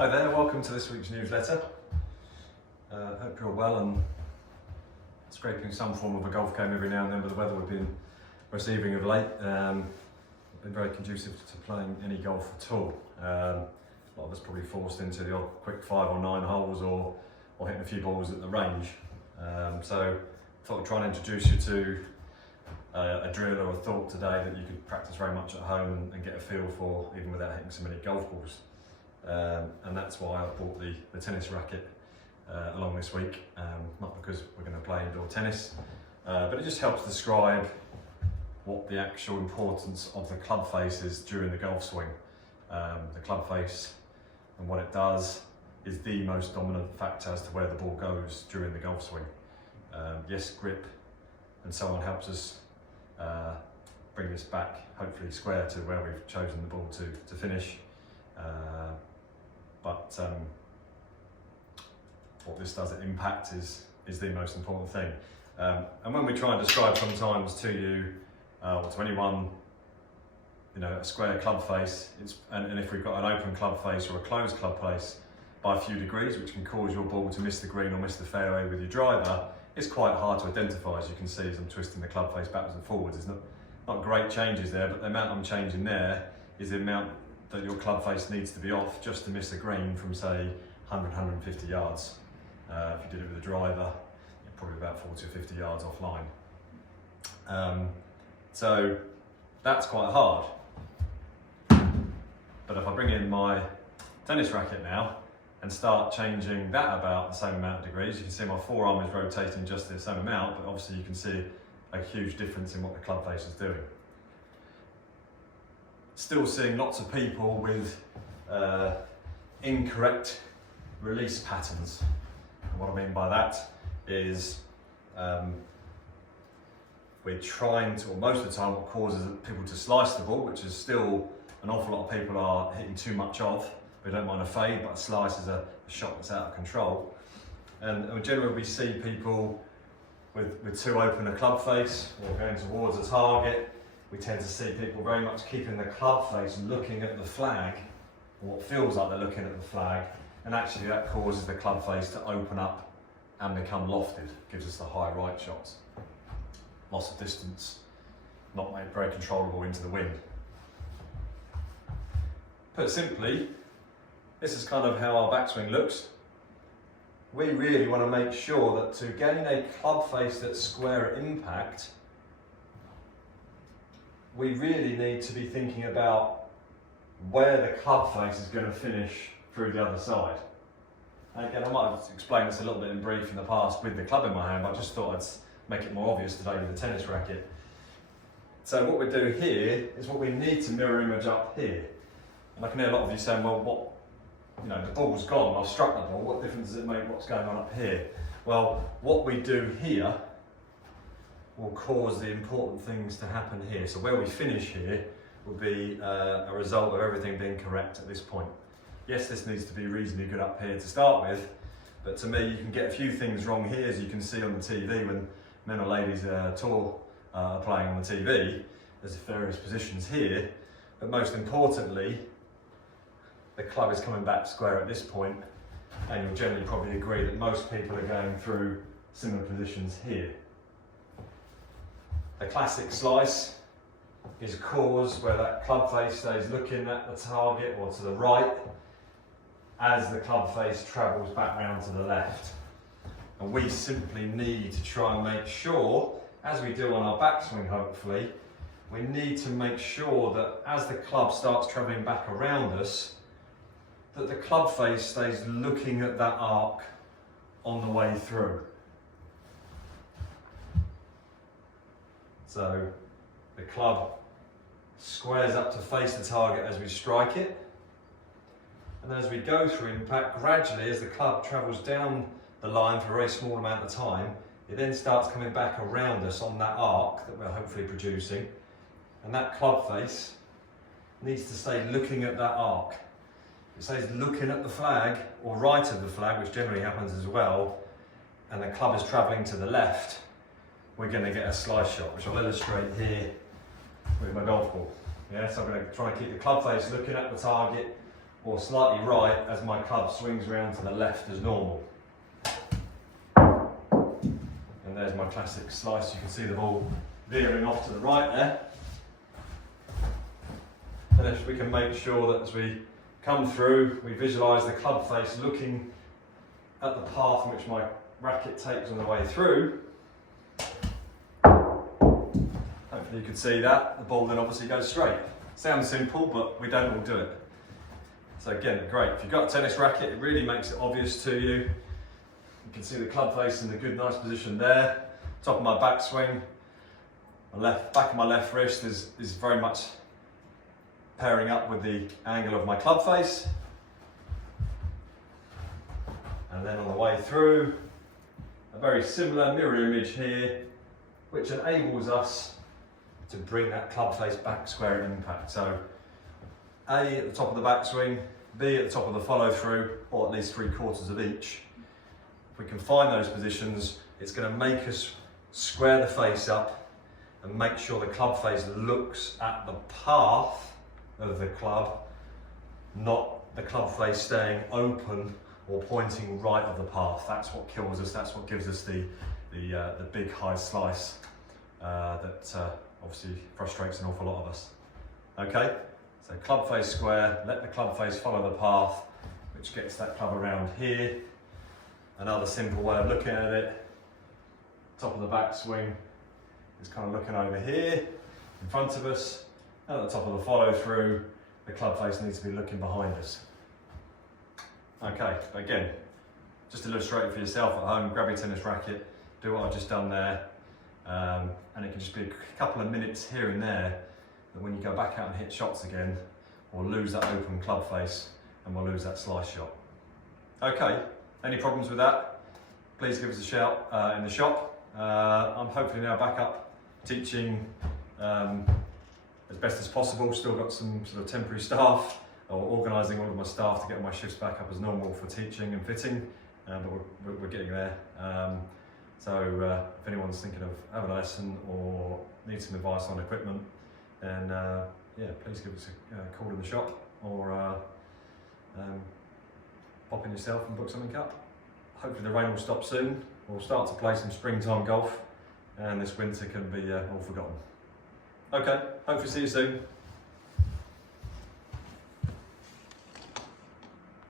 Hi there, welcome to this week's newsletter. Hope you're well and scraping some form of a golf game every now and then with the weather we've been receiving of late. Been very conducive to playing any golf at all. A lot of us probably forced into the odd quick 5 or 9 holes or hitting a few balls at the range. So I thought I'd try and introduce you to a drill or a thought today that you could practice very much at home and get a feel for, even without hitting so many golf balls. And that's why I bought the tennis racket along this week, not because we're going to play indoor tennis, but it just helps describe what the actual importance of the club face is during the golf swing. The club face and what it does is the most dominant factor as to where the ball goes during the golf swing. Yes, grip and so on helps us bring this back hopefully square to where we've chosen the ball to finish. But what this does at impact is the most important thing. And when we try and describe sometimes to you or to anyone, a square club face, and if we've got an open club face or a closed club face by a few degrees, which can cause your ball to miss the green or miss the fairway with your driver, it's quite hard to identify, as you can see as I'm twisting the club face backwards and forwards. There's not great changes there, but the amount I'm changing there is the amount that your club face needs to be off just to miss a green from, say, 100, 150 yards. If you did it with a driver, you're probably about 40 or 50 yards offline. So that's quite hard. But if I bring in my tennis racket now and start changing that about the same amount of degrees, you can see my forearm is rotating just the same amount, but obviously you can see a huge difference in what the club face is doing. Still seeing lots of people with incorrect release patterns. And what I mean by that is we're trying to, or most of the time what causes people to slice the ball, which is still an awful lot of people are hitting too much of. We don't mind a fade, but a slice is a shot that's out of control. And generally we see people with too open a club face or going towards a target. We tend to see people very much keeping the club face looking at the flag, or what feels like they're looking at the flag, and actually that causes the club face to open up and become lofted, gives us the high right shots. Loss of distance, not made very controllable into the wind. Put simply, this is kind of how our backswing looks. We really want to make sure that to gain a club face that's square at impact, we really need to be thinking about where the club face is going to finish through the other side. And again, I might have explained this a little bit in brief in the past with the club in my hand, but I just thought I'd make it more obvious today with the tennis racket. So what we do here is what we need to mirror image up here. And I can hear a lot of you saying, well, the ball's gone, I've struck the ball, what difference does it make what's going on up here? Well, what we do here will cause the important things to happen here. So where we finish here will be a result of everything being correct at this point. Yes, this needs to be reasonably good up here to start with, but to me you can get a few things wrong here, as you can see on the TV when men or ladies tour playing on the TV. There's various positions here, but most importantly, the club is coming back square at this point, and you'll generally probably agree that most people are going through similar positions here. The classic slice is caused where that club face stays looking at the target or to the right as the club face travels back round to the left. And we simply need to try and make sure, as we do on our backswing hopefully, we need to make sure that as the club starts travelling back around us, that the club face stays looking at that arc on the way through. So the club squares up to face the target as we strike it, and as we go through impact, gradually as the club travels down the line for a very small amount of time, it then starts coming back around us on that arc that we're hopefully producing, and that club face needs to stay looking at that arc. If it stays looking at the flag or right of the flag, which generally happens as well, and the club is travelling to the left, we're going to get a slice shot, which I'll illustrate here with my golf ball. Yeah, so I'm going to try and keep the club face looking at the target or slightly right as my club swings around to the left as normal. And there's my classic slice. You can see the ball veering off to the right there. And if we can make sure that as we come through, we visualise the club face looking at the path in which my racket takes on the way through. Hopefully you can see that. The ball then obviously goes straight. Sounds simple, but we don't all do it. So again, great. If you've got a tennis racket, it really makes it obvious to you. You can see the club face in a good, nice position there. Top of my backswing. Back of my left wrist is very much pairing up with the angle of my club face. And then on the way through, a very similar mirror image here, which enables us to bring that club face back square at impact. So A at the top of the backswing, B at the top of the follow through, or at least 3/4 of each. If we can find those positions, it's going to make us square the face up and make sure the club face looks at the path of the club, not the club face staying open or pointing right of the path. That's what kills us. That's what gives us the big high slice that obviously frustrates an awful lot of us. Okay, so club face square. Let the club face follow the path, which gets that club around here. Another simple way of looking at it. Top of the backswing is kind of looking over here in front of us. And at the top of the follow through, the club face needs to be looking behind us. Okay, but again, just illustrate it for yourself at home, grab your tennis racket, do what I've just done there, and it can just be a couple of minutes here and there that when you go back out and hit shots again, we'll lose that open club face and we'll lose that slice shot. Okay, any problems with that? Please give us a shout in the shop. I'm hopefully now back up teaching as best as possible. Still got some sort of temporary staff, or organising all of my staff to get my shifts back up as normal for teaching and fitting, but we're getting there. So if anyone's thinking of having a lesson or needs some advice on equipment, then yeah, please give us a call in the shop, or pop in yourself and book something up. Hopefully the rain will stop soon. We'll start to play some springtime golf, and this winter can be all forgotten. Okay, hopefully see you soon.